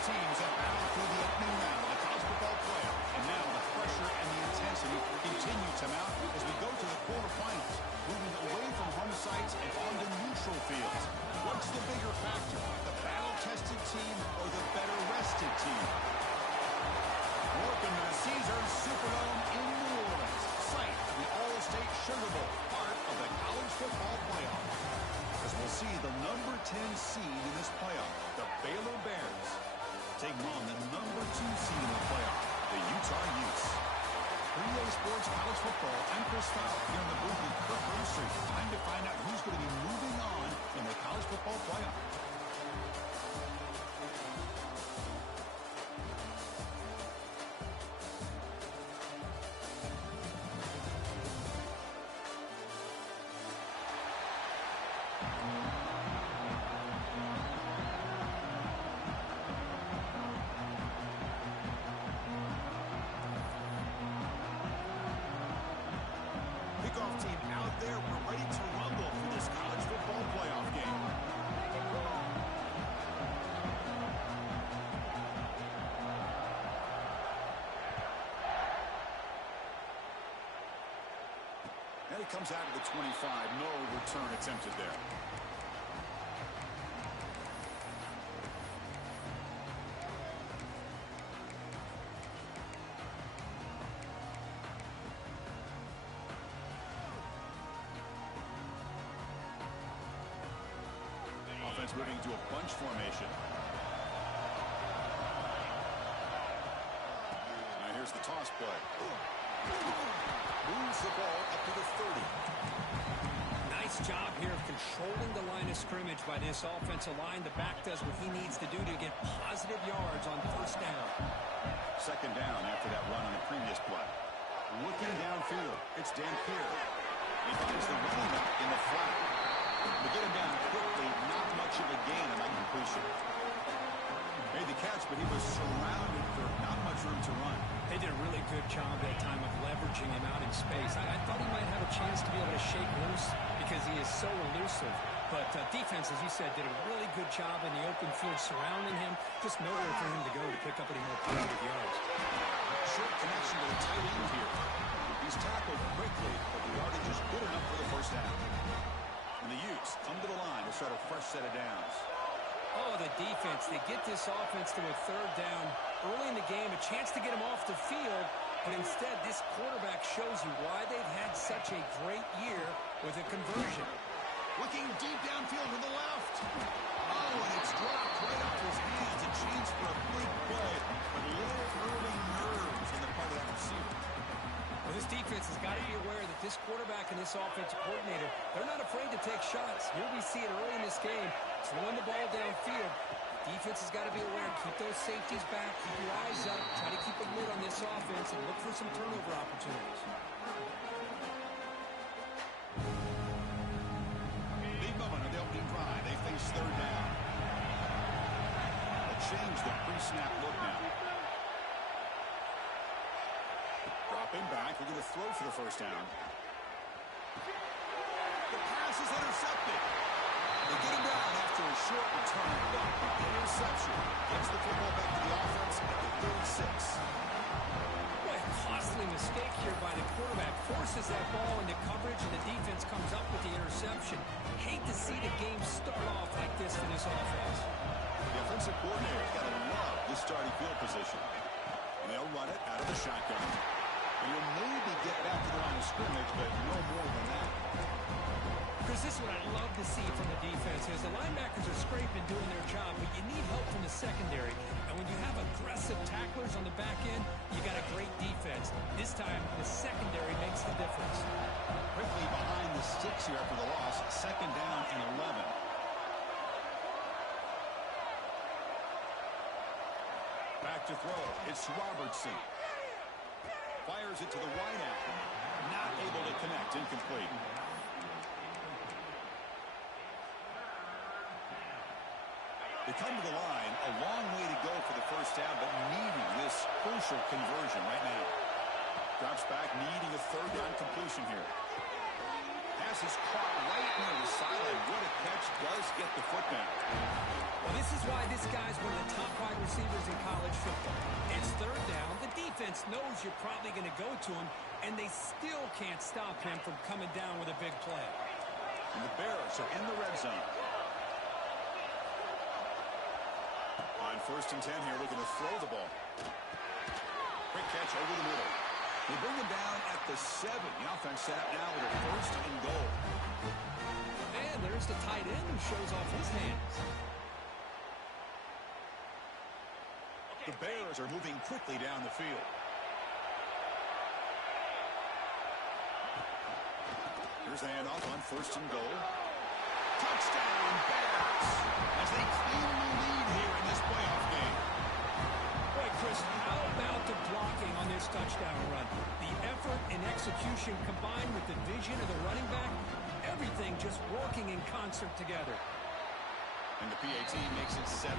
teams have battled through the opening round of the college football playoff, and now the pressure and the intensity continue to mount as we go to the quarterfinals, moving away from home sites and onto neutral fields. What's the bigger factor, the battle-tested team or the better-rested team? Welcome to the Caesars Superdome in New Orleans, site of the All-State Sugar Bowl, part of the college football playoff. As we'll see the number 10 seed in this playoff, the Baylor Bears, taking on the number 2 seed in the playoff, the Utah Utes. 3A Sports College Football, I'm Chris Fowler here in the booth with Kirk Herbstreit. Time to find out who's going to be moving on in the college football playoff. Kickoff team out there. We're ready to rumble for this college football playoff game. And he comes out of the 25. No return attempted there. Offense moving to a bunch formation. Now here's the toss play. Moves the ball up to the 30. Nice job here of controlling the line of scrimmage by this offensive line. The back does what he needs to do to get positive yards on first down. Second down after that run on the previous play. Looking downfield, it's Dan Pierre. He finds the running back in the flat. To get him down quickly, not much of a gain on that completion. Made the catch, but he was surrounded for not much room to run. They did a really good job that time of leveraging him out in space. I thought he might have a chance to be able to shake loose because he is so elusive. But defense, as you said, did a really good job in the open field surrounding him. Just nowhere for him to go to pick up any more positive yards. Short connection to the tight end here. He's tackled quickly, but the yardage is good enough for the first down. And the Utes come to the line to start a fresh set of downs. Oh, the defense. They get this offense to a third down early in the game, a chance to get him off the field, but instead this quarterback shows you why they've had such a great year with a conversion. Looking deep downfield to the left. Oh, and it's dropped right off his hands. A chance for a big play, but little early nerves on the part of that receiver. Well, this defense has got to be aware that this quarterback and this offensive coordinator, they're not afraid to take shots. Here we see it early in this game. Throwing the ball downfield. The defense has got to be aware. Keep those safeties back. Keep your eyes up. Try to keep a lid on this offense and look for some turnover opportunities. Big moment on the opening drive. They face third down. They'll change the pre-snap look now. Dropping back, looking to throw for the first down. The pass is intercepted. They get him down after a short return. Interception. Gets the football back to the offense at the 36. What a costly mistake here by the quarterback. Forces that ball into coverage, and the defense comes up with the interception. Hate to see the game start off like this for this offense. The offensive coordinator's got to love this starting field position. And they'll run it out of the shotgun. And you'll maybe get back to the line of scrimmage, but no more than that. Chris, this is what I love to see from the defense is the linebackers are scraping, doing their job, but you need help from the secondary. And when you have aggressive tacklers on the back end, you got a great defense. This time, the secondary makes the difference. Quickly behind the sticks here after the loss. Second down and 11. Back to throw. It's Robertson. Fires it to the wide out. Not able to connect. Incomplete. They come to the line, a long way to go for the first down, but needing this crucial conversion right now. Drops back, needing a third down completion here. pass is caught right near the sideline. What a catch, does get the foot down. Well, this is why this guy's one of the top wide receivers in college football. It's third down. The defense knows you're probably going to go to him, and they still can't stop him from coming down with a big play. And the Bears are in the red zone. On 1st and 10 here, looking to throw the ball. Quick catch over the middle. They bring him down at the 7. The offense set up now with a 1st and goal. And there's the tight end who shows off his hands. The Bears are moving quickly down the field. Here's the handoff on 1st and goal. Touchdown, Bears! As they cleanly lead here in this playoff game. Boy, Chris, how about the blocking on this touchdown run? The effort and execution combined with the vision of the running back, everything just working in concert together. And the PAT makes it 7-0.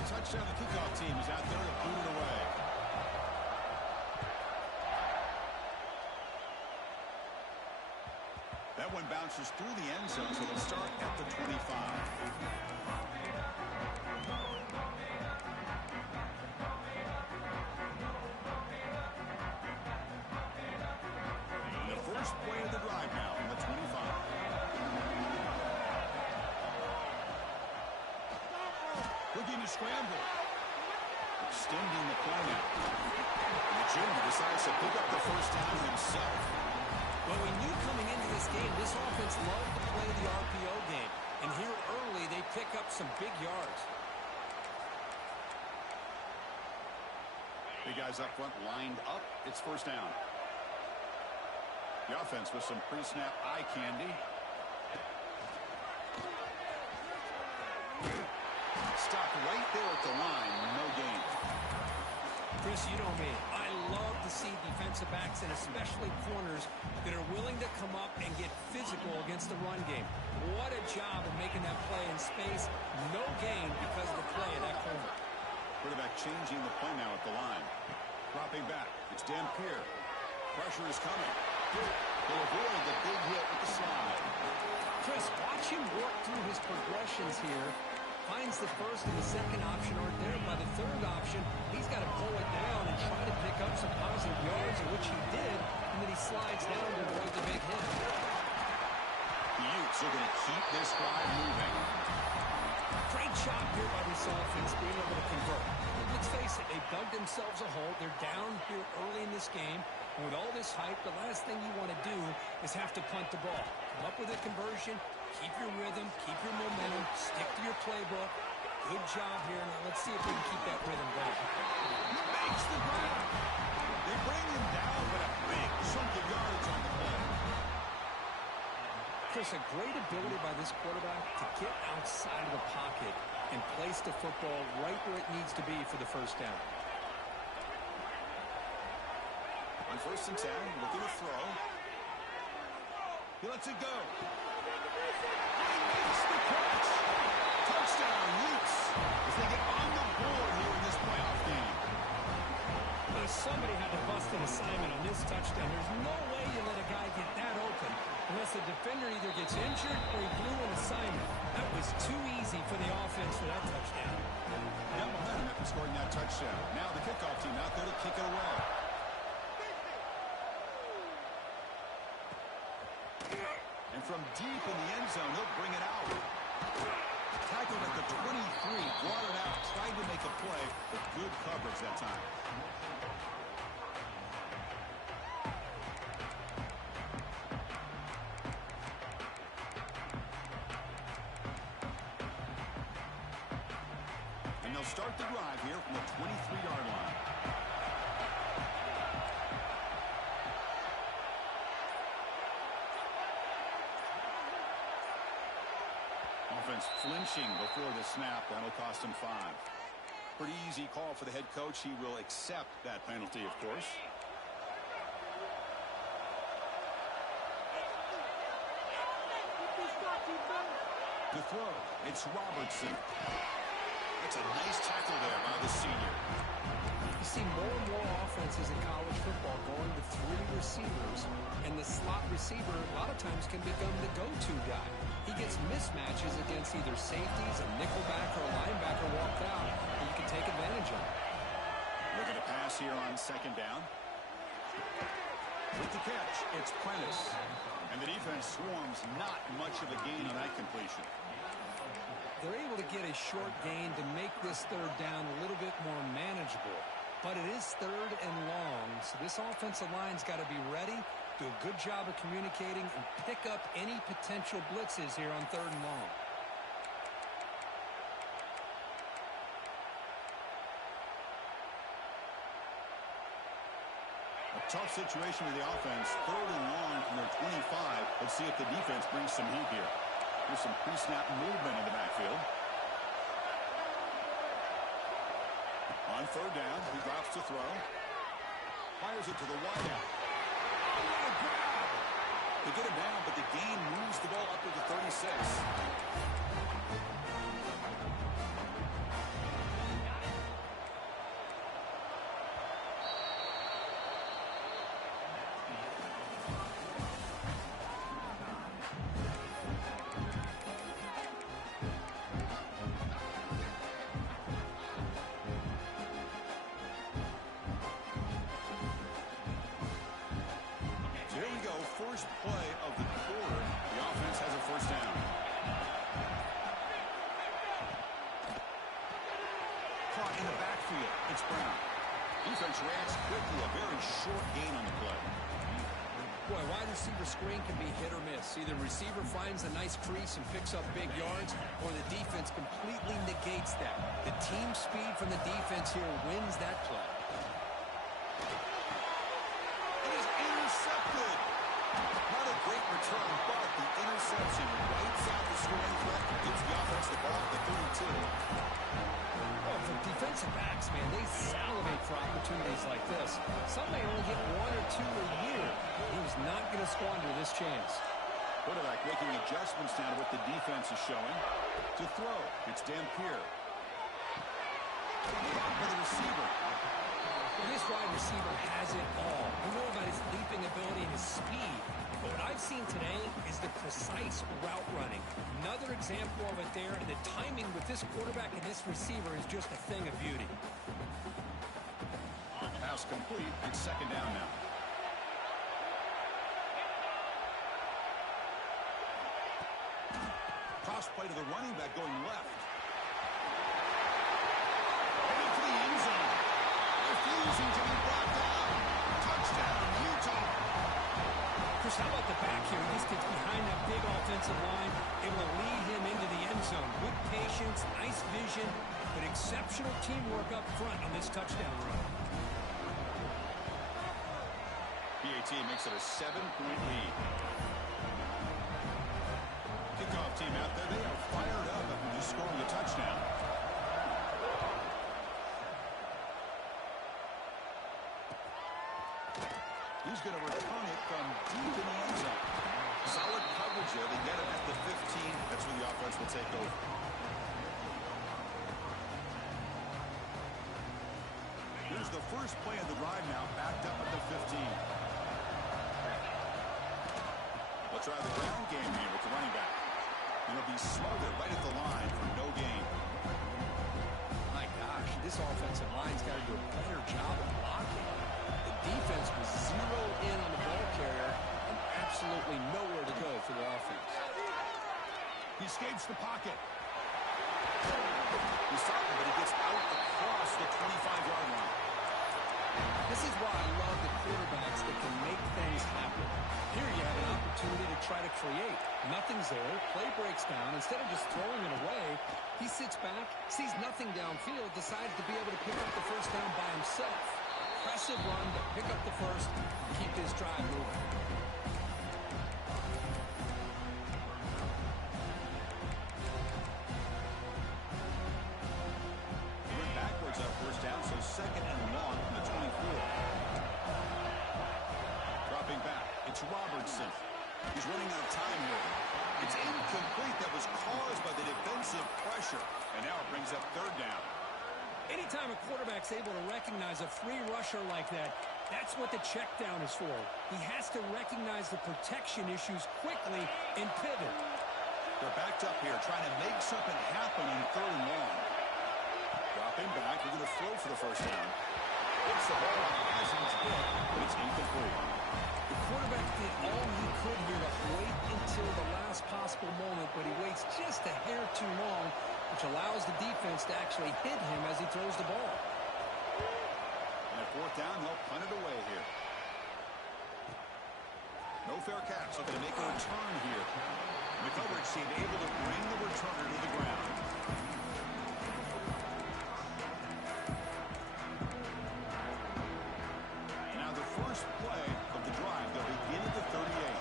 Touchdown, the kickoff team is out there to boot it away. That one bounces through the end zone, so they'll start at the 25. The first play of the drive now on the 25. Looking to scramble. Extending the play now. And the junior decides to pick up the first down himself. Well, we knew coming into this game, this offense loved to play the RPO game. And here early, they pick up some big yards. Big guys up front lined up. It's 1st down. The offense with some pre-snap eye candy. Stopped right there at the line. No gain. Chris, you know me. I love to see defensive backs and especially corners that are willing to come up and get physical against the run game. What a job of making that play in space. No gain because of the play of that corner. Quarterback changing the play now at the line. Dropping back. It's Dampier. Pressure is coming. He'll avoid the big hit with the slide. Chris, watch him work through his progressions here. Finds the first and the second option aren't there. By the third option, he's got to pull it down and try to pick up some positive yards, which he did, and then he slides down to avoid the big hit. The Utes are going to keep this drive moving. Great job here by this offense being able to convert. But let's face it, they've dug themselves a hole. They're down here early in this game. And with all this hype, the last thing you want to do is have to punt the ball. Come up with a conversion. Keep your rhythm, keep your momentum, stick to your playbook. Good job here. Now let's see if we can keep that rhythm going. He makes the grab. They bring him down, but a big chunk of yards on the play. Chris, a great ability by this quarterback to get outside of the pocket and place the football right where it needs to be for the first down. On 1st and 10, looking to throw. He lets it go. He makes the catch. Touchdown, Utes, as they get on the board here in this playoff game. Well, somebody had to bust an assignment on this touchdown. There's no way you let a guy get that open unless the defender either gets injured or he blew an assignment. That was too easy for the offense for that touchdown. Got momentum after scoring that touchdown. Now the kickoff team out there to kick it away. And from deep in the end zone, he'll bring it out. Tackled at the 23, brought it out, tried to make a play, but good coverage that time. And they'll start the drive here from the 23-yard line. Offense flinching before the snap. That'll cost him 5. Pretty easy call for the head coach. He will accept that penalty, of course. To throw, it's Robertson. That's a nice tackle there by the senior. You see more and more offenses in college football going to 3 receivers, and the slot receiver a lot of times can become the go-to guy. He gets mismatches against either safeties, a nickelback, or a linebacker walked out, and you can take advantage of it. Looking to pass here on second down. With the catch, it's Prentice. And the defense swarms, not much of a gain on that completion. They're able to get a short gain to make this third down a little bit more manageable. But it is third and long, so this offensive line's got to be ready, do a good job of communicating, and pick up any potential blitzes here on third and long. A tough situation with the offense. Third and long from their 25. Let's see if the defense brings some heat here. Here's some pre-snap movement in the backfield. On third down, he drops to throw. Fires it to the wideout. Oh, what a grab! They get it down, but the gain moves the ball up to the 36. First play of the quarter. The offense has a first down. Caught in the backfield. It's Brown. Defense reacts quickly. A very short gain on the play. Boy, wide receiver screen can be hit or miss. Either receiver finds a nice crease and picks up big yards, or the defense completely negates that. The team speed from the defense here wins that play. It is intercepted. Not a great return, but the interception wipes out the scoring threat and gives the offense the ball at the 32. Oh, for defensive backs, man, they salivate for opportunities like this. Some may only get 1 or 2 a year. He was not going to squander this chance. Quarterback making adjustments now to what the defense is showing. To throw, it's Dampier. For the receiver. Well, this wide receiver has it all. We know about his leaping ability and his speed. But what I've seen today is the precise route running. Another example of it there, and the timing with this quarterback and this receiver is just a thing of beauty. Pass complete. It's second down now. Cross play to the running back going left. Headed to the end zone. Refusing to be brought down. Touchdown, Utah. Chris, how about the back here? He just gets behind that big offensive line, able to lead him into the end zone. Good patience, nice vision, but exceptional teamwork up front on this touchdown run. PAT makes it a 7-point lead. Kickoff team out there, they are fired up after just scoring a touchdown. He's going to return it from deep in the end zone. Solid coverage there. They get him at the 15. That's where the offense will take over. Here's the first play of the drive now, backed up at the 15. Let's try the ground game here with the running back. It'll be smothered right at the line for no gain. My gosh, this offensive line's got to do a better job of blocking. The defense was zeroed in on the ball carrier and absolutely nowhere to go for the offense. He escapes the pocket. He's talking, but he gets out across the 25-yard line. This is why I love the quarterbacks that can make things happen. Here you have an opportunity to try to create. Nothing's there. Play breaks down. Instead of just throwing it away, he sits back, sees nothing downfield, decides to be able to pick up the first down by himself. Impressive run, but pick up the first and keep this drive moving. Went backwards on first down, so second and long from the 24. Dropping back, it's Robertson. He's running out of time here. It's incomplete. That was caused by the defensive pressure. And now it brings up third down. Anytime a quarterback's able to recognize a free rusher like that, that's what the check down is for. He has to recognize the protection issues quickly and pivot. They're backed up here trying to make something happen on third and long. Dropping back. We're going to throw for the first down. Hits the ball as he's hit, but it's incomplete. The quarterback did all he could here to wait until the last possible moment, but he waits just a hair too long, which allows the defense to actually hit him as he throws the ball. And at fourth down, they'll punt it away here. No fair catch. Looking to make a return here. And the coverage team able to bring the returner to the ground. Now the first play of the drive. They'll begin at the 38.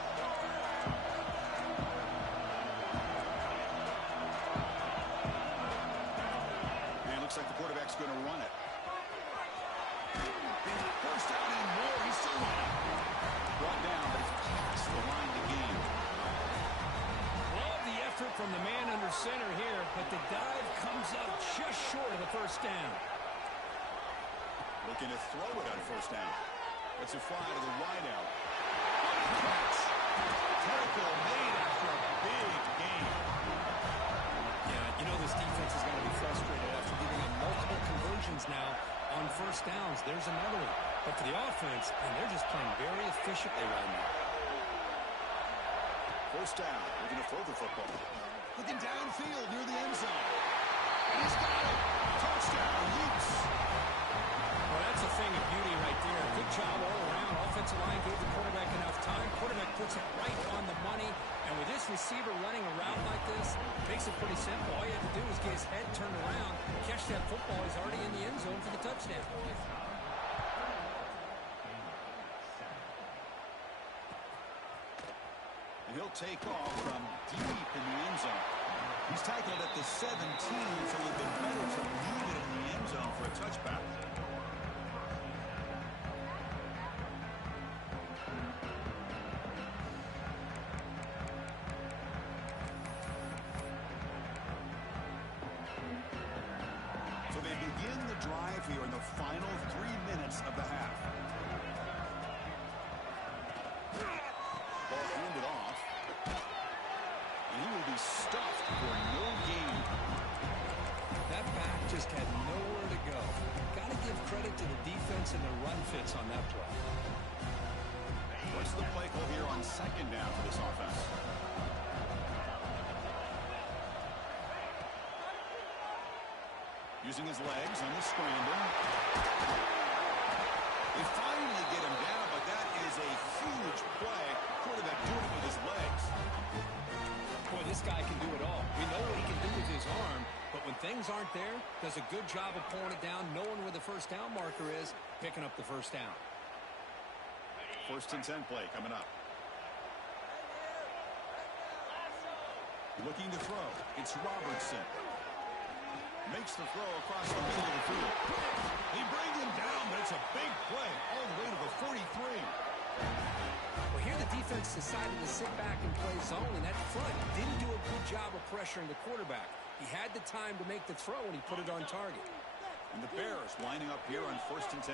Looks like the quarterback's going to run it. First down and more. He's still running. Brought down, but it's past the line to gain. Love the effort from the man under center here, but the dive comes up just short of the first down. Looking to throw it on first down. Let's it fly to the wideout. Catch. Tackle made after a big gain. Yeah, you know this defense is going to be frustrated after giving up multiple conversions now on first downs. There's another one. But for the offense, and they're just playing very efficiently right now. First down. They're going to throw the football. Looking downfield near the end zone. And he's got it. Touchdown, Utes. Well, that's a thing of beauty right there. Good job all around. Offensive line gave the quarterback enough time. Quarterback puts it right on the money. And with this receiver running a route like this, makes it pretty simple. All you have to do is get his head turned around, catch that football. He's already in the end zone for the touchdown. And he'll take off from deep in the end zone. He's tackled at the 17, so it would have been better to leave it in the end zone for a touchback. So they begin the drive here in the final 3 minutes of the half. Ball handed off. And he will be stuffed for no gain. That back just had nowhere to go. Got to give credit to the defense and the run fits on that play. What's the play call here on second down for this offense? Using his legs on the scramble. They finally get him down, but that is a huge play. Quarterback doing it with his legs. Boy, this guy can do it all. We know what he can do with his arm, but when things aren't there, does a good job of pulling it down, knowing where the first down marker is, picking up the first down. First and 10 play coming up. Looking to throw. It's Robertson. Makes the throw across the middle of the field. They bring him down, but it's a big play all the way to the 43. Well, here the defense decided to sit back and play zone, and that front didn't do a good job of pressuring the quarterback. He had the time to make the throw, and he put it on target. And the Bears lining up here on first and 10.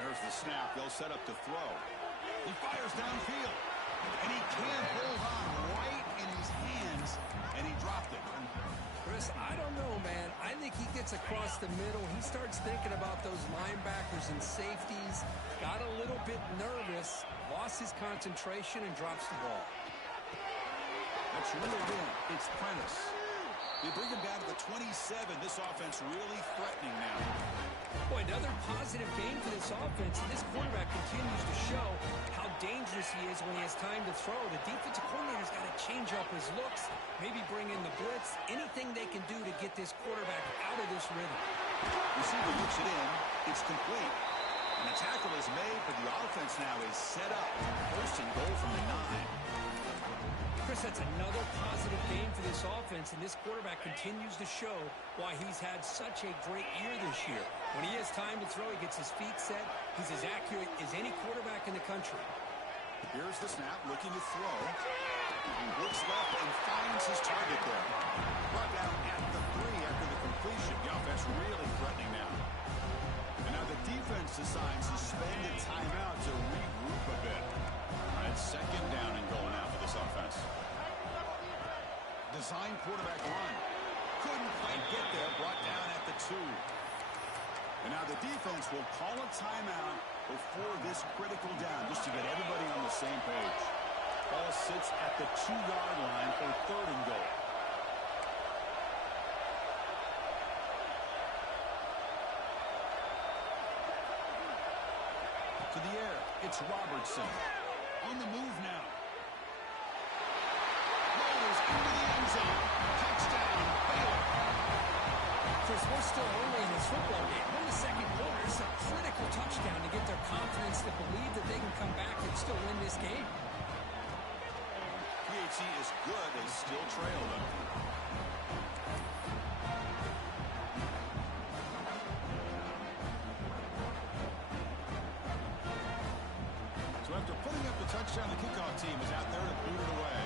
There's the snap. They'll set up to throw. He fires downfield. And he can't hold on right in his hands, and he dropped it. Chris, I don't know, man. I think he gets across the middle. He starts thinking about those linebackers and safeties. Got a little bit nervous, lost his concentration, and drops the ball. That's really good. It's Prentice. They bring him down to the 27. This offense really threatening now. Boy, another positive game for this offense, and this quarterback continues to show how dangerous he is when he has time to throw. The defensive coordinator's got to change up his looks, maybe bring in the blitz, anything they can do to get this quarterback out of this rhythm. Receiver looks it in. It's complete. And the tackle is made, but the offense now is set up. First and goal from the 9. Chris, that's another positive game for this offense, and this quarterback continues to show why he's had such a great year this year. When he has time to throw, he gets his feet set. He's as accurate as any quarterback in the country. Here's the snap, looking to throw. Looks left and finds his target there. Brought down at the 3 after the completion. The offense really threatening now. And now the defense decides to spend a timeout to regroup a bit. It's second down and goal now for this offense. Design quarterback run. Couldn't quite get there. Brought down at the 2. And now the defense will call a timeout before this critical down, just to get everybody on the same page. Ball sits at the 2-yard line for third and goal. To the air, it's Robertson. On the move now. Rolls into the end zone. Touchdown, Baylor. Chris, we're still early in this football game. We're in the second quarter. It's a critical touchdown to get their confidence to believe that they can come back and still win this game. PHC is good. They still trail them. So after putting up the touchdown, the kickoff team is out there to boot it away.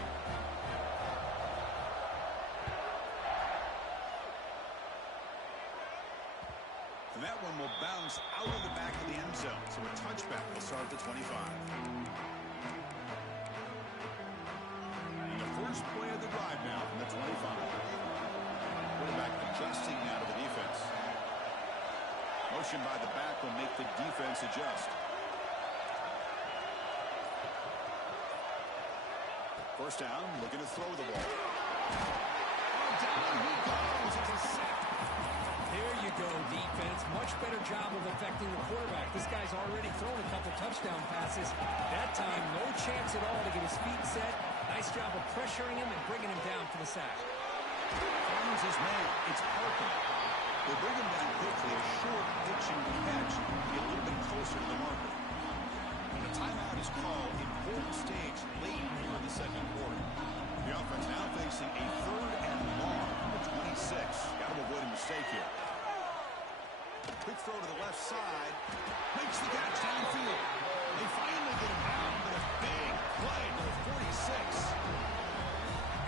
And that one will bounce out of the back of the end zone. So a touchback will start at the 25. And the first play of the drive now from the 25. Quarterback adjusting now to the defense. Motion by the back will make the defense adjust. First down, looking to throw the ball. Oh, down he goes. It's a sack. There you go, defense. Much better job of affecting the quarterback. This guy's already thrown a couple touchdown passes. That time, no chance at all to get his feet set. Nice job of pressuring him and bringing him down for the sack. Finds his man. It's Parker. They bring him down quickly. A short pitching catch to get a little bit closer to the marker. And the timeout is called. Important stage late here in the second quarter. The offense now facing a third and long from the 26. Got to avoid a mistake here. Quick throw to the left side. Makes the catch downfield. They finally get him down, but a big play to the 46.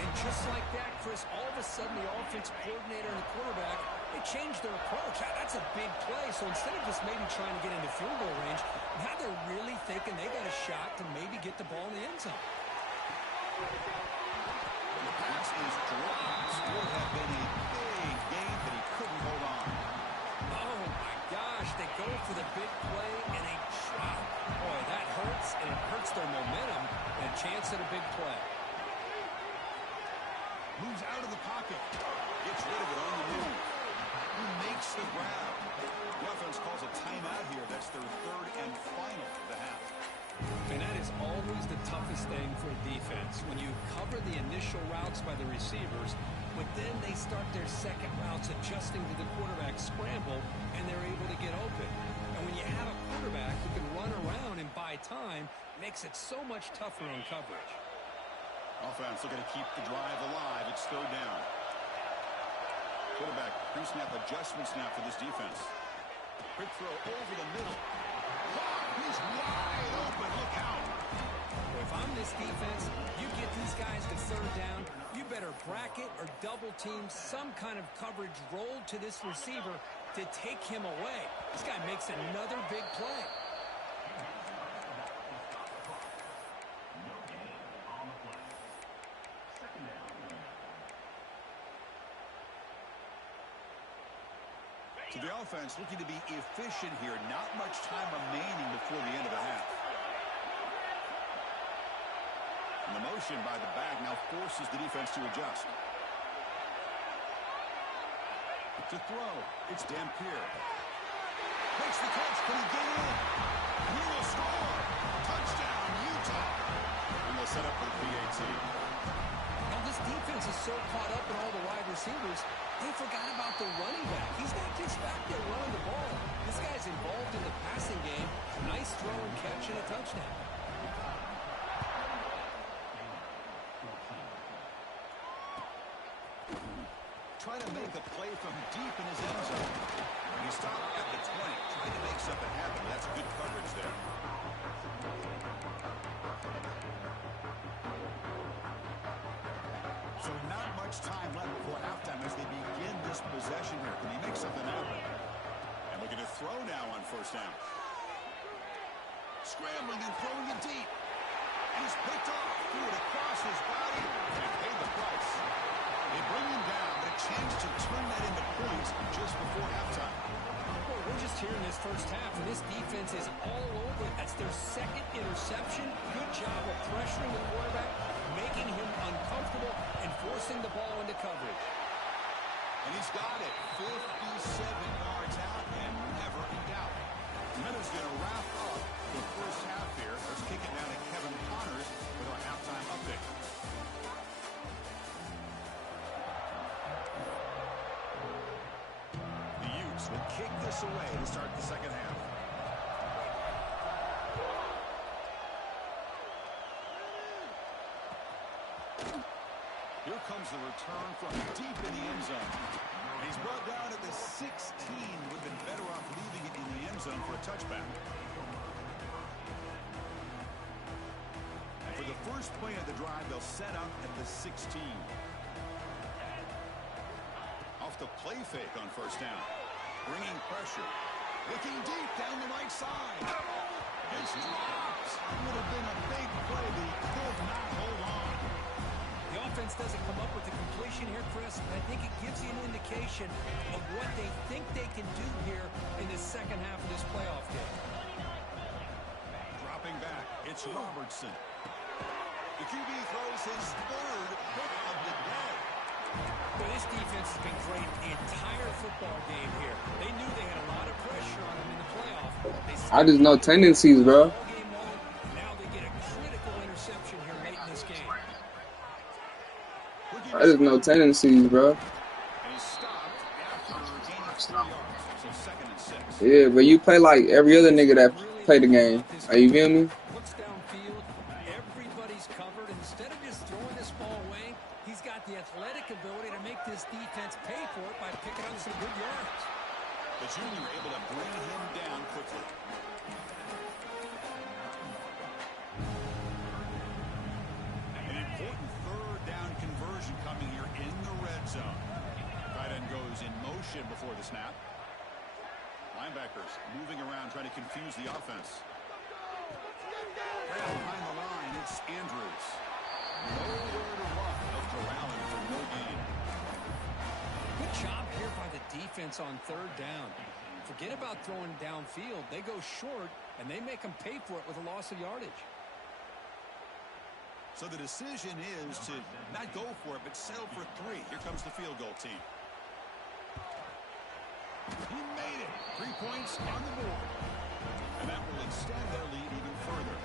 And just like that, Chris, all of a sudden the offensive coordinator and the quarterback, they changed their approach. That's a big play. So instead of just maybe trying to get into field goal range, now they're really thinking they got a shot to maybe get the ball in the end zone. The pass is dropped. Would have been a big gain, but he couldn't hold on. Oh, my gosh. They go for the big play, and they drop. Boy, that hurts, and it hurts their momentum and a chance at a big play. Moves out of the pocket. Gets rid of it on the move. Who makes the grab? The offense calls a timeout here. That's their third and final of the half. And that is always the toughest thing for a defense. When you cover the initial routes by the receivers, but then they start their second routes adjusting to the quarterback scramble, and they're able to get open. And when you have a quarterback who can run around and buy time, it makes it so much tougher on coverage. Offense looking to keep the drive alive. It's third down. Quarterback pre-snap adjustments now for this defense. Quick throw over the middle. He's wide open. Look out. Well, if I'm this defense, you get these guys to third down, you better bracket or double team some kind of coverage roll to this receiver to take him away. This guy makes another big play. So the offense looking to be efficient here. Not much time remaining before the end of the half. And the motion by the back now forces the defense to adjust. To throw, it's Dampier. Makes the catch. Can he get in? He will score. Touchdown, Utah. And they'll set up for the PAT. Now, this defense is so caught up in all the wide receivers, they forgot about the running back. He's not just back there running the ball. This guy's involved in the passing game. Nice throw and catch and a touchdown. Trying to make a play from deep in his end zone. He stopped at the 20, trying to make something happen. That's good coverage there. So not much time left before halftime as they begin this possession here. Can he make something happen? And looking to throw now on first down. Scrambling and throwing it deep. And he's picked off. Threw it across his body and paid the price. They bring him down, but a chance to turn that into points just before halftime. Boy, we're just here in this first half, and this defense is all over. That's their second interception. Good job of pressuring the quarterback, making him uncomfortable, and forcing the ball into coverage. And he's got it. 57 yards out and never in doubt. Minutes going to wrap up the first half here. Let's kick it now to Kevin Connors with our halftime update. The Utes will kick this away to start the second half. Here comes the return from deep in the end zone. And he's brought down at the 16. Would have been better off leaving it in the end zone for a touchback. And for the first play of the drive, they'll set up at the 16. Off the play fake on first down. Bringing pressure. Looking deep down the right side. It's dropped. It would have been a big play, but he could not hold on. The offense doesn't come up with the completion here, Chris. I think it gives you an indication of what they think they can do here in the second half of this playoff game. Dropping back, it's Robertson. The QB throws his third hit of the day. Well, this defense has been great the entire football game here. They knew they had a lot of pressure on them in the playoff. I just know tendencies, bro. Now they get a critical interception here late in this game. I just know tendencies, bro. Yeah, but you play like every other nigga that play the game. Are you feel me? Looks downfield, everybody's covered. Instead of just throwing this ball away, he's got the athletic ability to make this defense pay for it by picking up some good yards. The junior able to bring him down quickly. An important third down conversion coming here in the red zone. Tight end goes in motion before the snap. Linebackers moving around trying to confuse the offense. Right behind the line, it's Andrews. Nowhere to run. Up to Allen for no gain. Good job here by the defense on third down. Forget about throwing downfield. They go short, and they make them pay for it with a loss of yardage. So the decision is to not go for it, but settle for 3. Here comes the field goal team. He made it. 3 points on the board. And that will extend their lead even further.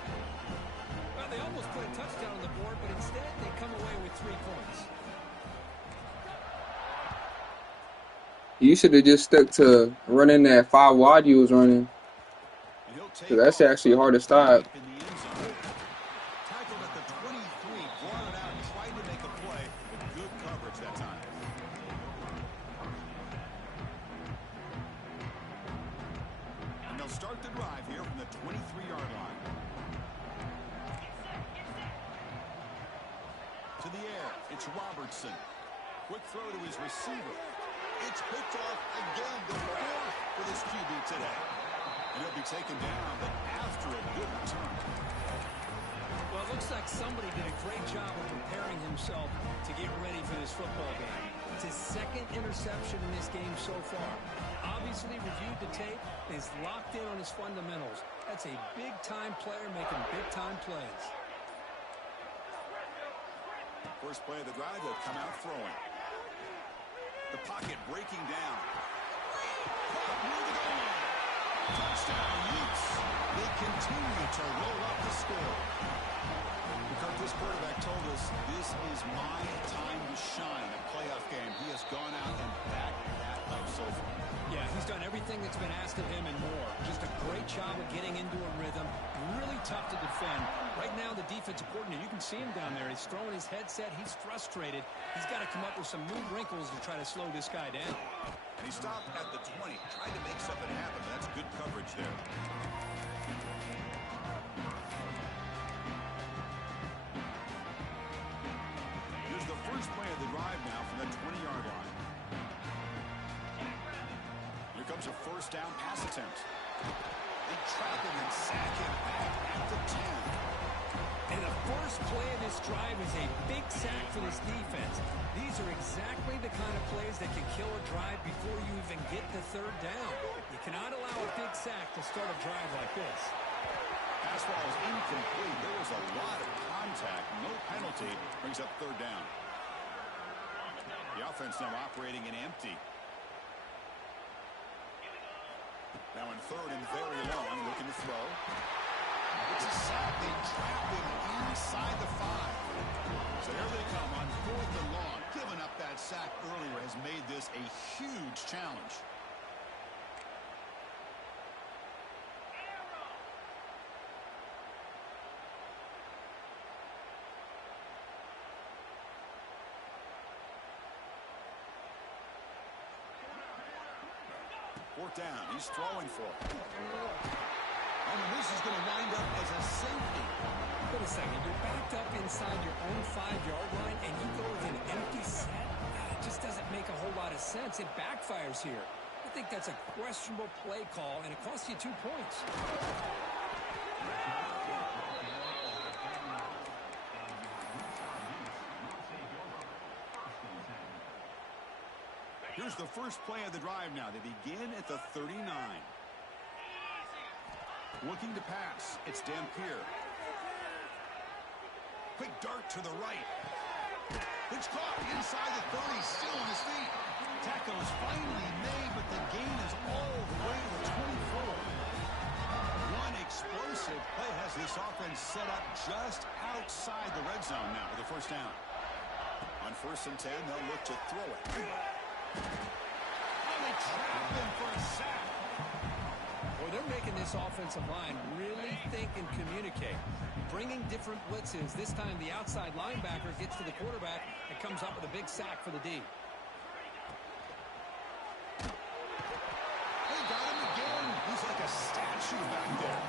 Well, they almost put a touchdown on the board, but instead they come away with 3 points. You should have just stuck to running that 5 wide you was running. Because that's actually hard to stop. Tackled at the 23, brought it out, tried to make a play, but good coverage that time. And they'll start the drive here from the 23-yard line. To the air, it's Robertson. Quick throw to his receiver. It's picked off again, the 4th for this QB today. And he'll be taken down, but after a good return. Well, it looks like somebody did a great job of preparing himself to get ready for this football game. It's his second interception in this game so far. Obviously reviewed the tape and is locked in on his fundamentals. That's a big-time player making big-time plays. First play of the drive, they'll come out throwing. The pocket breaking down. Caught near the goal line. Touchdown, Utes. They continue to roll up the score. Because this quarterback told us this is my time to shine, a playoff game. He has gone out and backed that up so far. Yeah, he's done everything that's been asked of him and more. Just a great job of getting into a rhythm. Really tough to defend. Right now, the defensive coordinator, you can see him down there. He's throwing his headset. He's frustrated. He's got to come up with some new wrinkles to try to slow this guy down. And he stopped at the 20, tried to make something happen. That's good coverage there. Here's the first play of first down pass attempt. They trap him and sack him back at the 10. And the first play of this drive is a big sack for this defense. These are exactly the kind of plays that can kill a drive before you even get the third down. You cannot allow a big sack to start a drive like this. Pass ball is incomplete. There was a lot of contact. No penalty. Brings up third down. The offense now operating in empty. Now in third and very long, looking to throw. It's a sack. They trap him inside the 5. So there they come on fourth and long. Giving up that sack earlier has made this a huge challenge. Fourth down. He's throwing for it. And this is going to wind up as a safety. Wait a second. You're backed up inside your own 5-yard line, and you go with an empty set? It just doesn't make a whole lot of sense. It backfires here. I think that's a questionable play call, and it costs you 2 points. Here's the first play of the drive now. They begin at the 39. Looking to pass. It's Dampier. Quick dart to the right. It's caught inside the 30, still on his feet. Tackle is finally made, but the gain is all the way to the 24. One explosive play has this offense set up just outside the red zone now with the first down. On 1st and 10, they'll look to throw it. Oh, they trap him for a sack. Well, they're making this offensive line really think and communicate. Bringing different blitzes. This time the outside linebacker gets to the quarterback and comes up with a big sack for the D. They got him again. He's like a statue back there.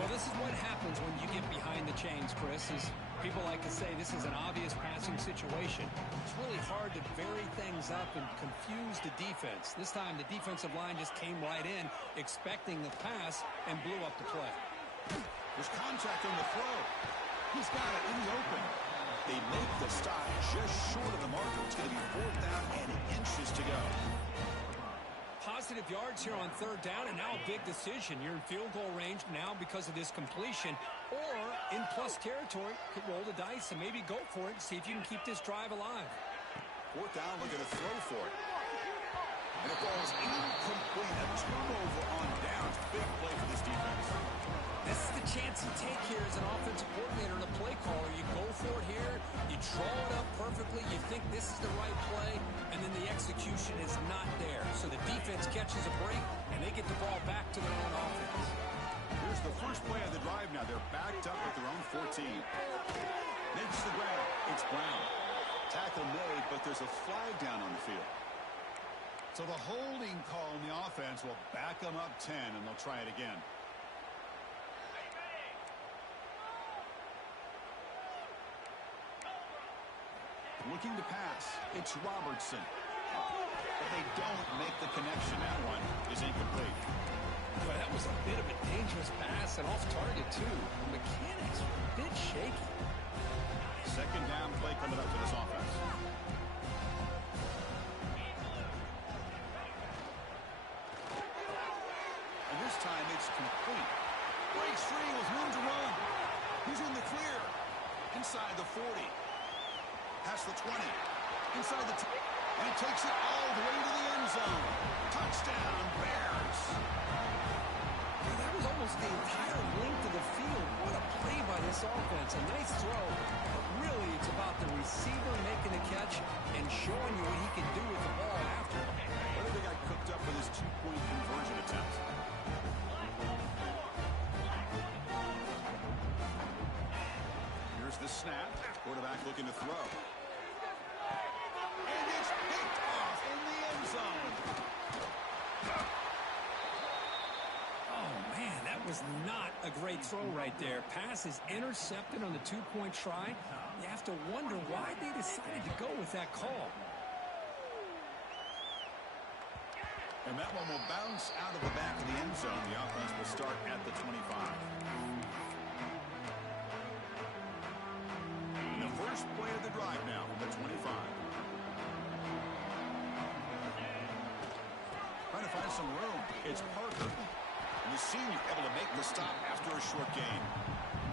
Well, this is what happens when you get behind the chains, Chris. Is people like to say this is an obvious passing situation. It's really hard to vary things up and confuse the defense. This time the defensive line just came right in, expecting the pass, and blew up the play. There's contact on the throw. He's got it in the open. They make the stop just short of the marker. It's going to be 4th down and inches to go. Positive yards here on 3rd down, and now a big decision. You're in field goal range now because of this completion, or in plus territory, could roll the dice and maybe go for it and see if you can keep this drive alive. 4th down, looking to throw for it. And the ball is incomplete. A turnover on downs. Big play for this defense. This is the chance you take here as an offensive coordinator and a play caller. You go for it here, you draw it up perfectly, you think this is the right play, and then the execution is not there. So the defense catches a break, and they get the ball back to their own offense. Here's the first play of the drive now. They're backed up at their own 14. Makes the grab. It's Brown. Tackle made, but there's a flag down on the field. So the holding call on the offense will back them up 10, and they'll try it again. Looking to pass. It's Robertson. But they don't make the connection. That one is incomplete. Well, that was a bit of a dangerous pass and off target, too. The mechanics were a bit shaky. 2nd down play coming up for this offense. And this time it's complete. Breaks free with room to run. He's in the clear. Inside the 40. Past the 20. Inside the 10. And he takes it all the way to the end zone. Touchdown, Bears. Well, that was almost the entire length of the field. What a play by this offense. A nice throw. But really, it's about the receiver making the catch and showing you what he can do with the ball after. What if they got cooked up with his 2-point conversion attempt? Here's the snap. Quarterback looking to throw. And it's picked off in the end zone. Oh, man, that was not a great throw right there. Pass is intercepted on the 2-point try. You have to wonder why they decided to go with that call. And that one will bounce out of the back of the end zone. The offense will start at the 25. And the first play of the drive now from the 25. Trying to find some room. It's Parker. And the senior able to make the stop after a short gain.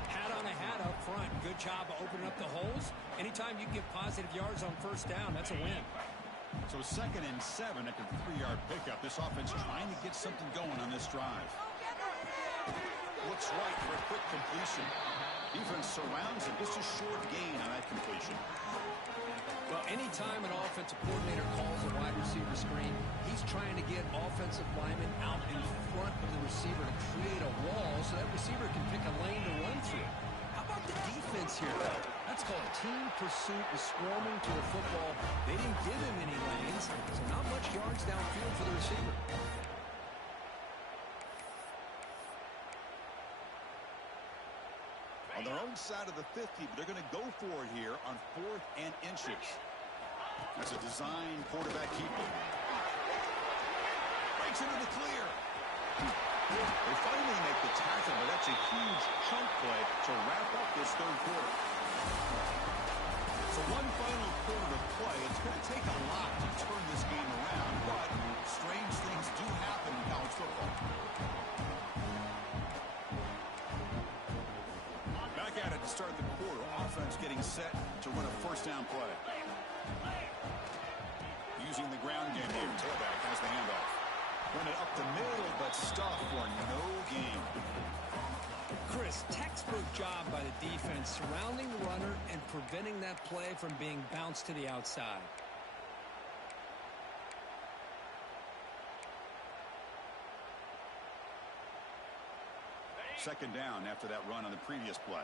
Hat on a hat up front. Good job of opening up the holes. Anytime you get positive yards on first down, that's a win. So 2nd and 7 after the 3-yard pickup. This offense trying to get something going on this drive. Looks right for a quick completion. Defense surrounds him. Just a short gain on that completion. Well, anytime an offensive coordinator calls a wide receiver screen, he's trying to get offensive linemen out in front of the receiver to create a wall so that receiver can pick a lane to run through. How about the defense here, though? That's called team pursuit and swarming to the football. They didn't give him any lanes, so not much yards downfield for the receiver. On their own side of the 50, but they're going to go for it here on 4th and inches. That's a design quarterback keeper. Breaks into the clear. They finally make the tackle, but that's a huge chunk play to wrap up this third quarter. So one final quarter to play. It's going to take a lot to turn this game around, but strange things do happen in college football. Back at it to start the quarter. Offense getting set to run a first down play. Using the ground game here. Tailback has the handoff. Run it up the middle, but stuffed for no gain. Chris, textbook job by the defense surrounding the runner and preventing that play from being bounced to the outside. Second down after that run on the previous play.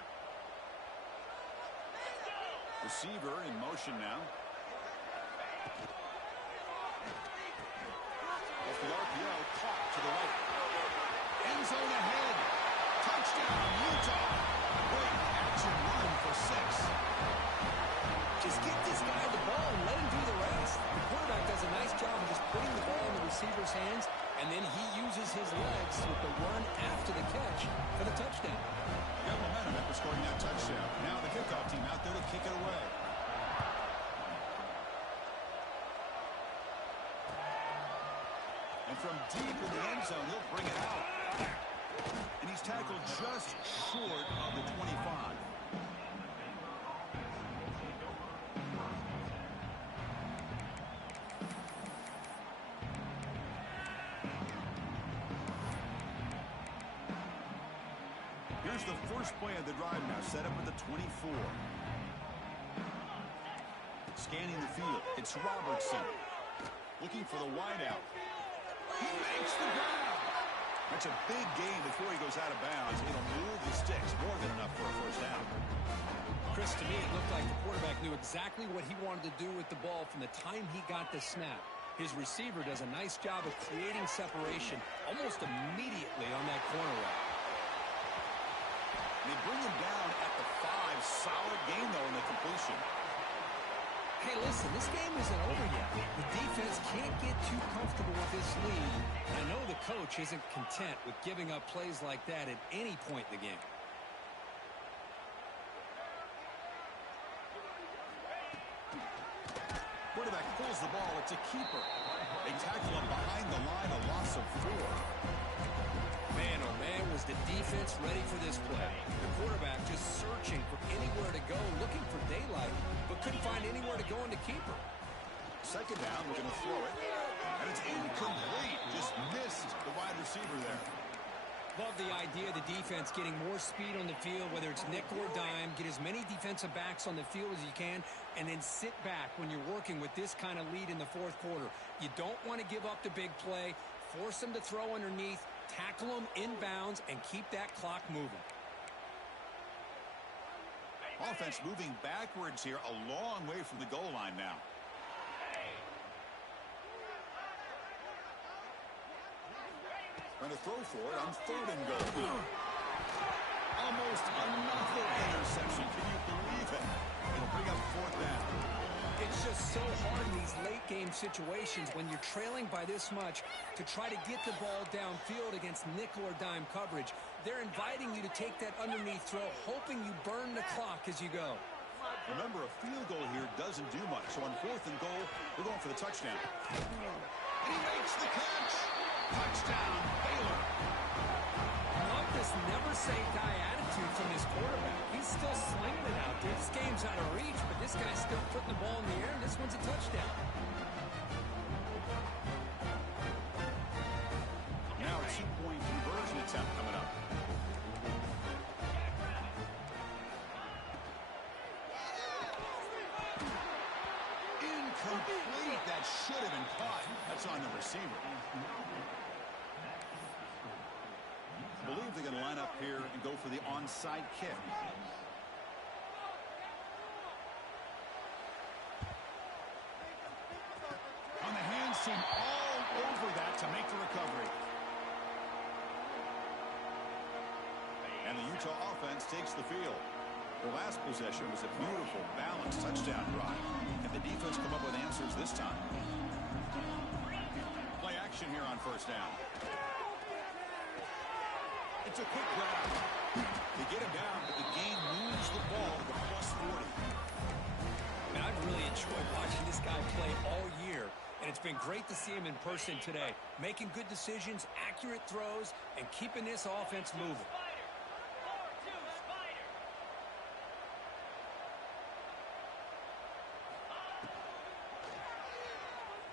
Receiver in motion now. Off the RPO, caught to the right. End zone ahead. Touchdown, Utah. Great action run for 6. Just get this guy the ball and let him do the rest. The quarterback does a nice job of just putting the ball in the receiver's hands, and then he uses his legs with the run after the catch for the touchdown. Got momentum after scoring that touchdown. Now the kickoff team out there to kick it away. And from deep in the end zone, he'll bring it out. And he's tackled just short of the 25. Here's the first play of the drive now, set up at the 24. Scanning the field, it's Robertson. Looking for the wideout. He makes the grab. That's a big gain before he goes out of bounds. It'll move the sticks, more than enough for a first down. Chris, to me, it looked like the quarterback knew exactly what he wanted to do with the ball from the time he got the snap. His receiver does a nice job of creating separation almost immediately on that corner route. They bring him down at the 5. Solid gain, though, in the completion. Hey, listen, this game isn't over yet. The defense can't get too comfortable with this lead. And I know the coach isn't content with giving up plays like that at any point in the game. Quarterback pulls the ball. It's a keeper. They tackle him behind the line, a loss of 4. Man, oh man, was the defense ready for this play. The quarterback just searching for anywhere to go, looking for daylight, but couldn't find anywhere to go in the keeper. Second down, we're going to throw it. And it's incomplete. Just missed the wide receiver there. Love the idea of the defense getting more speed on the field, whether it's nickel or dime, get as many defensive backs on the field as you can, and then sit back when you're working with this kind of lead in the fourth quarter. You don't want to give up the big play, force them to throw underneath, tackle them inbounds, and keep that clock moving. Offense moving backwards here, a long way from the goal line now. Trying to throw for it on 3rd and goal. Almost another interception. Can you believe it? It'll bring up 4th down. It's just so hard in these late late-game situations when you're trailing by this much to try to get the ball downfield against nickel or dime coverage. They're inviting you to take that underneath throw, hoping you burn the clock as you go. Remember, a field goal here doesn't do much. So on 4th and goal, we're going for the touchdown. And he makes the catch. Touchdown, Baylor. Love this never-say-die attitude from his quarterback. He's still slinging it out there. This game's out of reach, but this guy's still putting the ball in the air, and this one's a touchdown. Now a 2-point conversion attempt coming up. Incomplete. That should have been caught. That's on the receiver. I believe they're going to line up here and go for the onside kick. On the hands team all over that to make the recovery. And the Utah offense takes the field. The last possession was a beautiful, balanced touchdown drive. And the defense come up with answers this time. Play action here on 1st down. It's a quick grab. They get him down, but the game moves the ball to the +40. And I've really enjoyed watching this guy play all year, and it's been great to see him in person today, making good decisions, accurate throws, and keeping this offense moving.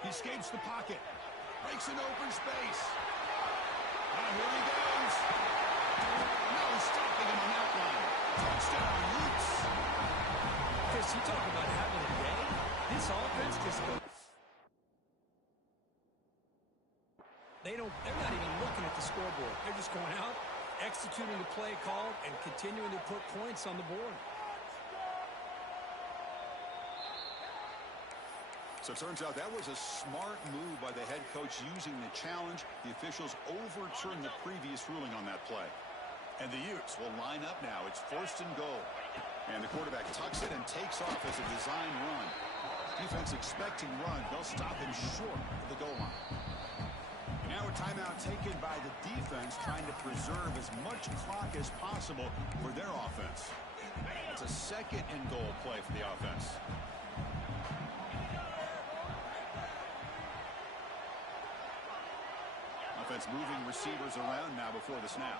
He escapes the pocket, breaks an open space. And here he goes. No stopping him on that one. Touchdown, Utes. Chris, you talk about having a day. This offense just goes. They're not even looking at the scoreboard. They're just going out, executing the play call, and continuing to put points on the board. So it turns out that was a smart move by the head coach using the challenge. The officials overturned the previous ruling on that play. And the Utes will line up now. It's 1st and goal. And the quarterback tucks it and takes off as a design run. Defense expecting run. They'll stop him short of the goal line. And now a timeout taken by the defense, trying to preserve as much clock as possible for their offense. It's a 2nd and goal play for the offense. Offense moving receivers around now before the snap.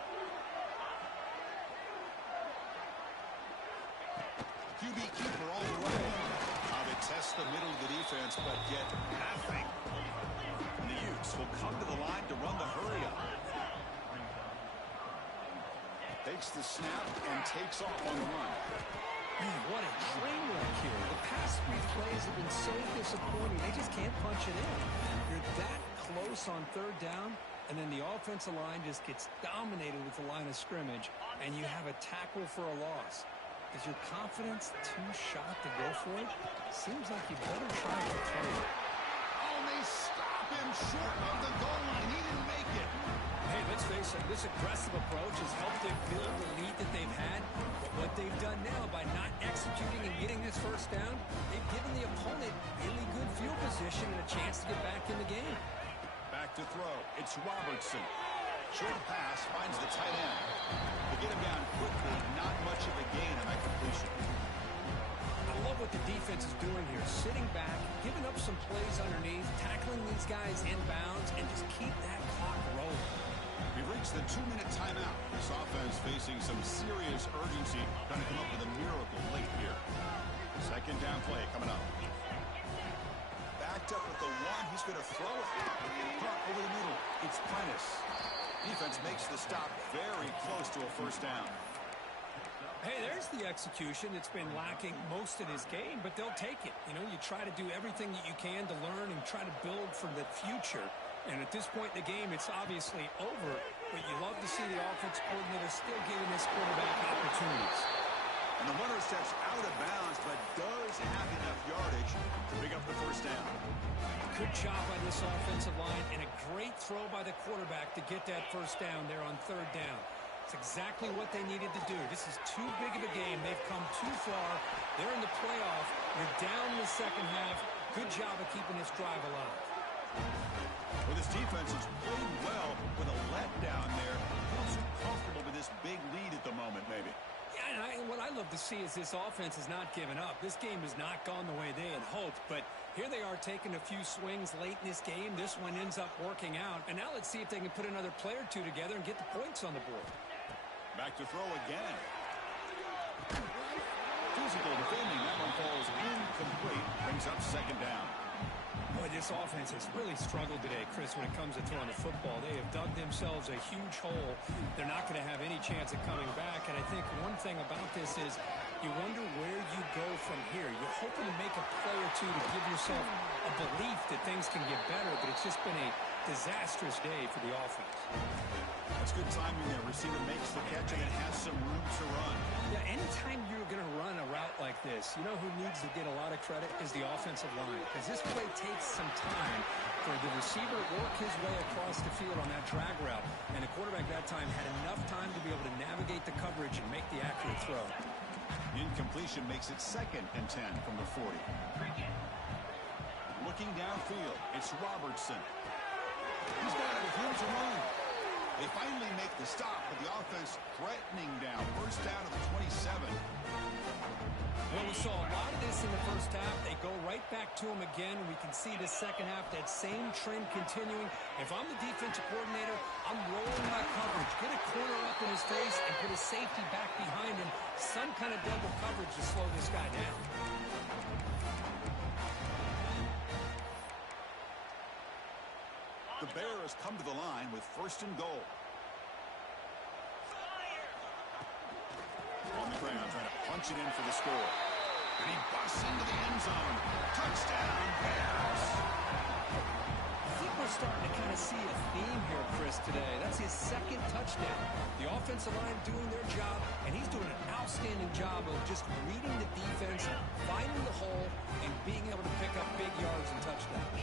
QB keeper all the way. How they test the middle of the defense, but get nothing. And the Utes will come to the line to run the hurry up. Takes the snap and takes off on the run. Man, what a train wreck here. The past 3 plays have been so disappointing. They just can't punch it in. You're that close on 3rd down, and then the offensive line just gets dominated with the line of scrimmage, and you have a tackle for a loss. Is your confidence too shot to go for it? Seems like you better try to throw it. Oh, they stop him short of the goal line. He didn't make it. Hey, let's face it, this aggressive approach has helped them build the lead that they've had. But what they've done now by not executing and getting this 1st down, they've given the opponent really good field position and a chance to get back in the game. Back to throw. It's Robertson. Short pass finds the tight end. They get him down quickly. Not much of a gain on that completion. I love what the defense is doing here. Sitting back, giving up some plays underneath, tackling these guys inbounds, and just keep that clock rolling. We've reached the 2-minute timeout. This offense facing some serious urgency. Trying to come up with a miracle late here. 2nd down play coming up. Backed up at the 1. He's going to throw it. Punt over the middle. It's Prentice. Defense makes the stop very close to a 1st down. Hey, there's the execution that's been lacking most of this game, but they'll take it. You know, you try to do everything that you can to learn and try to build for the future. And at this point in the game, it's obviously over, but you love to see the offense coordinator still giving this quarterback opportunities. And the runner steps out of bounds, but does have enough yardage to pick up the 1st down. Good job by this offensive line, and a great throw by the quarterback to get that 1st down there on 3rd down. It's exactly what they needed to do. This is too big of a game. They've come too far. They're in the playoff. You're down in the 2nd half. Good job of keeping this drive alive. Well, this defense has played well with a letdown there. Feels comfortable with this big lead at the moment, maybe. Yeah, and what I love to see is this offense has not given up. This game has not gone the way they had hoped, but here they are taking a few swings late in this game. This one ends up working out, and now let's see if they can put another play or two together and get the points on the board. Back to throw again. Physical defending. That one falls incomplete. Brings up second down. Boy, this offense has really struggled today, Chris, when it comes to throwing the football. They have dug themselves a huge hole. They're not going to have any chance of coming back. And I think one thing about this is you wonder where you go from here. You're hoping to make a play or two to give yourself a belief that things can get better, but it's just been a disastrous day for the offense. That's good timing there. Receiver makes the catch and it has some room to run. Yeah, anytime you're going to run a route like this, you know who needs to get a lot of credit is the offensive line, because this play takes some time for the receiver to work his way across the field on that drag route, and the quarterback that time had enough time to be able to navigate the coverage and make the accurate throw. Incompletion makes it 2nd and 10 from the 40. Looking downfield, it's Robertson. He's got it with room to run. They finally make the stop, but the offense threatening down. First down to the 27. Well, we saw a lot of this in the first half. They go right back to him again. We can see the second half, that same trend continuing. If I'm the defensive coordinator, I'm rolling my coverage. Get a corner up in his face and put a safety back behind him. Some kind of double coverage to slow this guy down. The Bears come to the line with 1st and goal. On the ground, trying to punch it in for the score. And he busts into the end zone. Touchdown, Bears! I think we're starting to kind of see a theme here, Chris, today. That's his 2nd touchdown. The offensive line doing their job, and he's doing an outstanding job of just reading the defense, finding the hole, and being able to pick up big yards and touchdowns.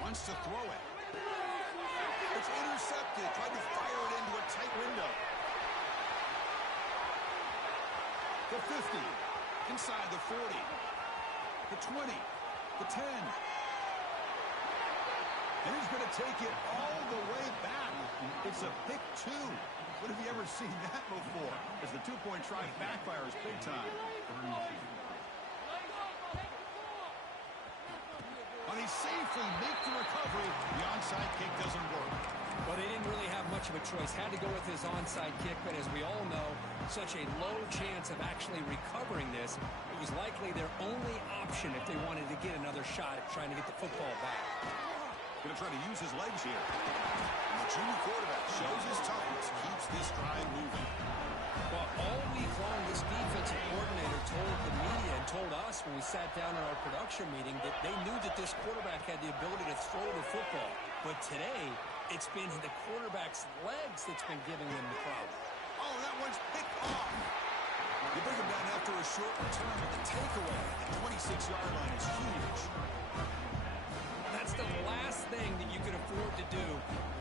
Wants to throw it. It's intercepted. Tried to fire it into a tight window. The 50. Inside the 40. The 20. The 10. And he's going to take it all the way back. It's a pick 2. When have you ever seen that before? As the 2-point try backfires big time. But he safely makes the recovery. The onside kick doesn't work. Well, they didn't really have much of a choice. Had to go with his onside kick, but as we all know, such a low chance of actually recovering this. It was likely their only option if they wanted to get another shot at trying to get the football back. Going to try to use his legs here. And the junior quarterback shows his toughness, keeps this drive moving. Well, all week long, this defensive coordinator told the media and told us when we sat down in our production meeting that they knew that this quarterback had the ability to throw the football. But today, it's been the quarterback's legs that's been giving them the problem. Oh, that one's picked off. You bring him down after a short return, but the takeaway at the 26-yard line is huge. That's the last thing that you could afford to do.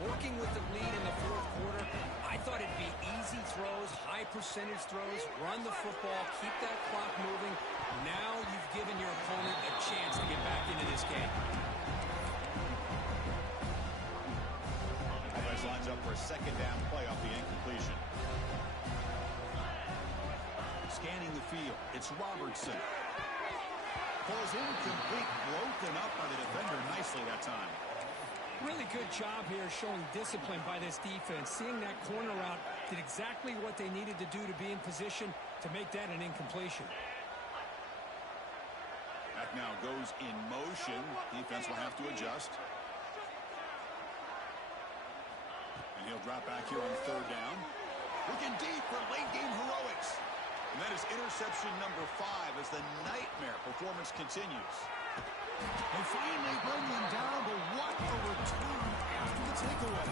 Working with the lead in the 4th quarter, I thought it'd be easy throws, high percentage throws, run the football, keep that clock moving. Now you've given your opponent a chance to get back into this game. Offense lines up for a 2nd down play off the incompletion. Scanning the field, it's Robertson. Falls incomplete, broken up by the defender nicely that time. Really good job here showing discipline by this defense. Seeing that corner route, did exactly what they needed to do to be in position to make that an incompletion. That now goes in motion. Defense will have to adjust. And he'll drop back here on 3rd down. Looking deep for late game heroics. And that is interception number 5 as the nightmare performance continues. They finally bring him down, but what a return after the takeaway.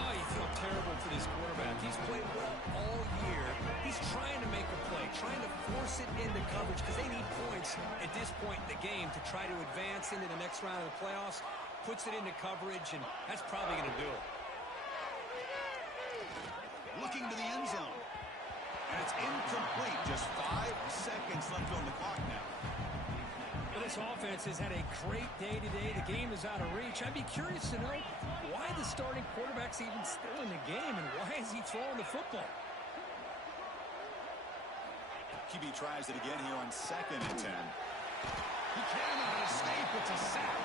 Oh, you feel terrible for this quarterback. He's played well all year. He's trying to make a play, trying to force it into coverage because they need points at this point in the game to try to advance into the next round of the playoffs. Puts it into coverage, and that's probably going to do it. Looking to the end zone. And it's incomplete. Just 5 seconds left on the clock now. But this offense has had a great day today. The game is out of reach. I'd be curious to know why the starting quarterback's even still in the game and why is he throwing the football? QB tries it again here on 2nd and 10. He cannot escape. It's a sack.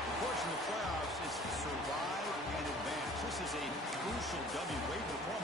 The portion of the playoffs is survive and advance. This is a crucial W. Great performance